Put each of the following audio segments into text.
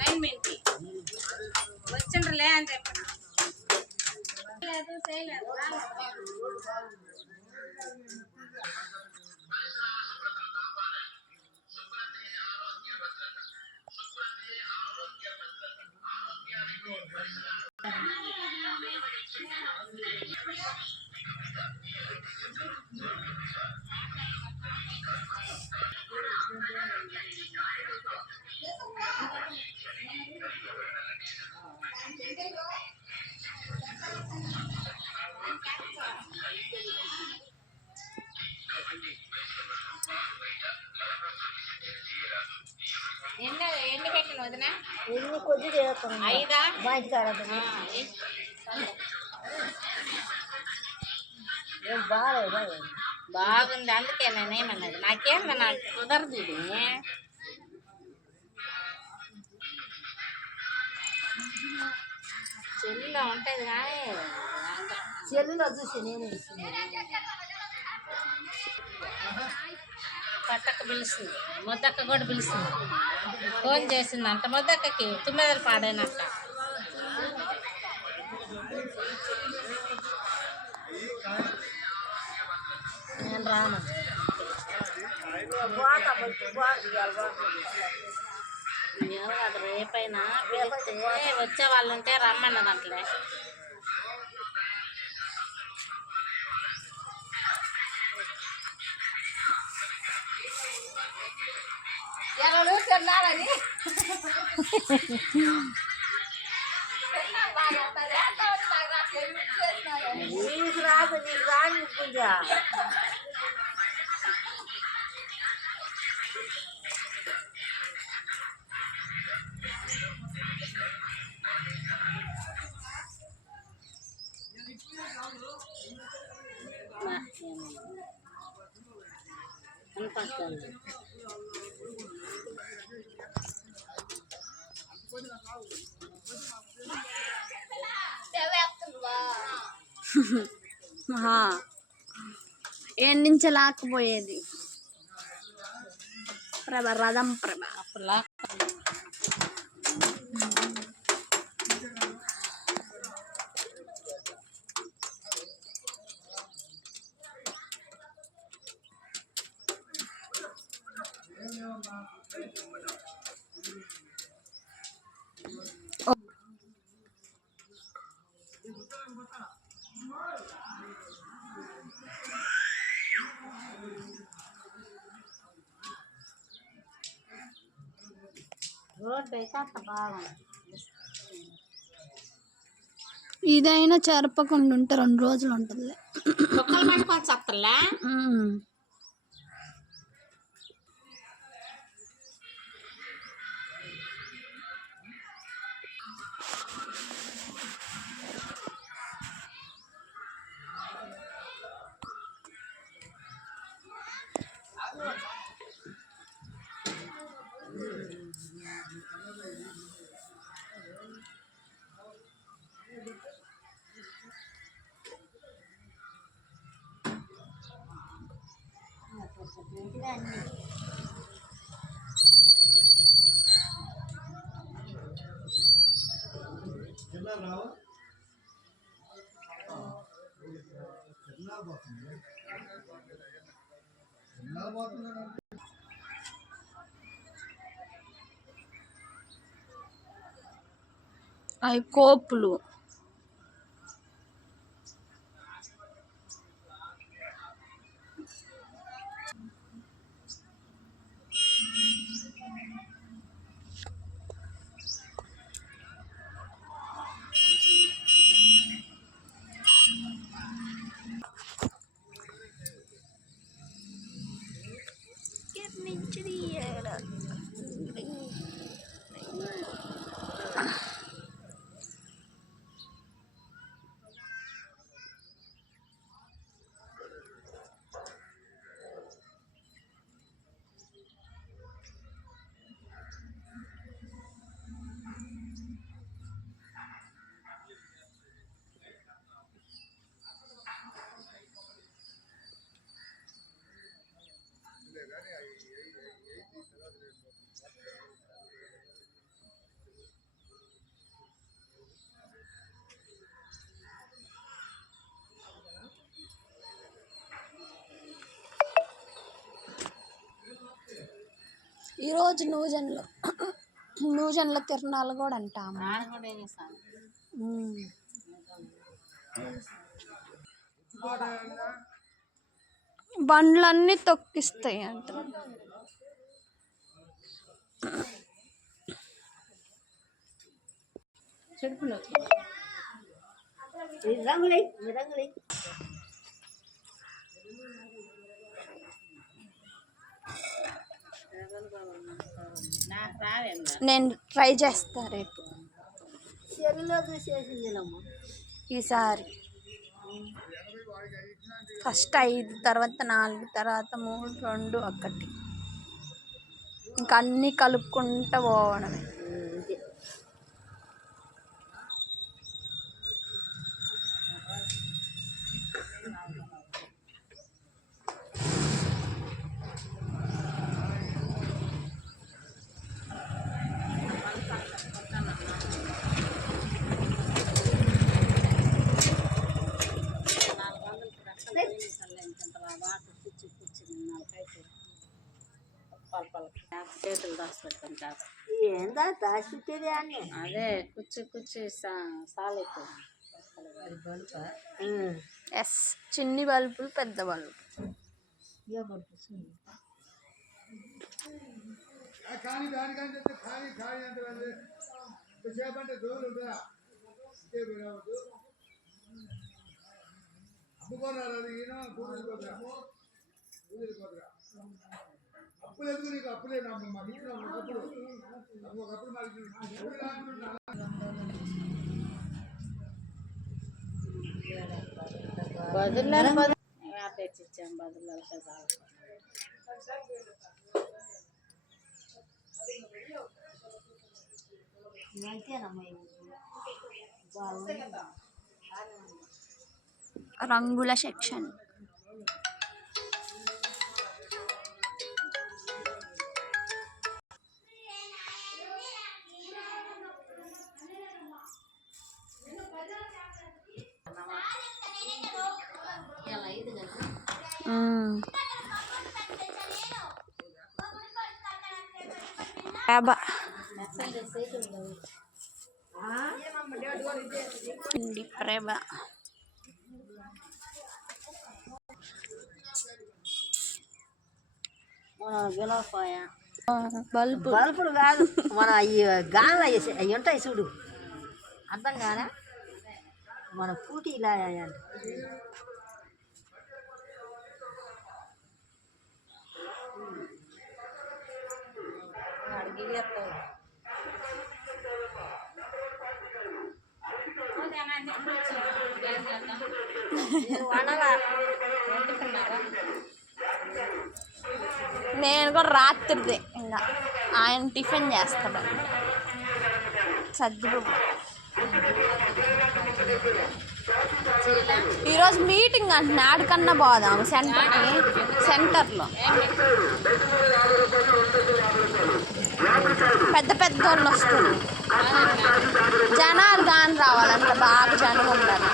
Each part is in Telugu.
లైన్మెంట్ వచ్చిండ్రలే అని చెప్పండి. చేయలేదు ఎన్ని పెట్టిన వదిన ఎన్ని కొద్దిగా ఐదా బాగుంది. అందుకే నేనేమన్నది నాకేమన్నా నాకు కుదరదు. ఇది చెల్లిలో ఉంటుంది కానీ చెల్లిలో చూసి నేను పట్టక్క పిలుస్తుంది, ముద్దక్క కూడా పిలుస్తుంది. ఫోన్ చేసింది అంట ముద్దక్కకి 9 పాడైనట్ట. నేను రాను. అది రేపైనా పిలిస్తే వచ్చే వాళ్ళు ఉంటే రమ్మన్నది అంటలే. ఎవరు తిన్నారని నీకు రాదు, నీకు రాని పూజ. ఏడు నుంచి లాక్కపోయేది ప్రభ రథం ప్రభ అప్పుడు రోడ్డు అయితే అంత బాగుంది. ఇదైనా చెరపకుండా ఉంటే 2 రోజులు ఉంటుంది. కుక్కలు పట్టుకొని చత్తలే. అవి కోపులు. ఈరోజు నూజన్లో తిరణాలు కూడా అంటాము. ఆడ కూడా వేసాను. బండ్లన్నీ తొక్కిస్తాయి అంట. చెడుపులో నాకు రావేం నేను ట్రై చేస్తా రేపు ఈసారి. ఫస్ట్ 5, తర్వాత 4, తర్వాత 3, 2, 1. ఇంకా అన్నీ కలుపుకుంటూ పోవడమే. చేతులు దాచిపెట్టుకుంటారు. ఏందా దాచిపెట్టేది అని అదే కుచ్చి సాలెక్కు. ఎస్, చిన్ని బల్బులు, పెద్ద బల్బు. బదులు తెచ్చిచ్చాం. బదులు రంగుల సెక్షన్. ప్రేమ బల్బులు కాదు, మన ఈ గాల్లో వేసే అవి ఉంటాయి చూడు, అర్థం కాదా? మన పూటి ఇలా నేను కూడా రాత్రిదే ఇంకా ఆయన టిఫిన్ చేస్తాడు. సజ్జపప్పు. ఈరోజు మీటింగ్ అంటున్నా, ఆడికన్నా పోదాం సెంటర్లో. పెద్ద పెద్ద వాళ్ళు వస్తారు, జనాలు గాని రావాలంట, బాగా జనం ఉండాలి.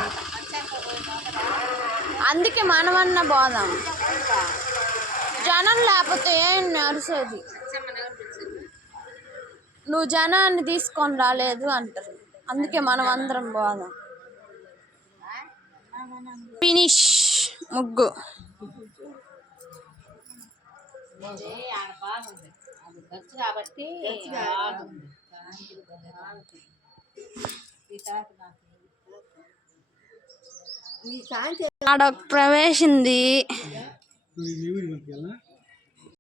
అందుకే మనమన్నా పోదాం. జనం లేకపోతే ఏం నడిచేది? నువ్వు జనాన్ని తీసుకొని రాలేదు అంటారు. అందుకే మనం అందరం పోదాం. ఫినిష్ ముగ్గు. కాబట్టి ఆడ ప్రవేశింది.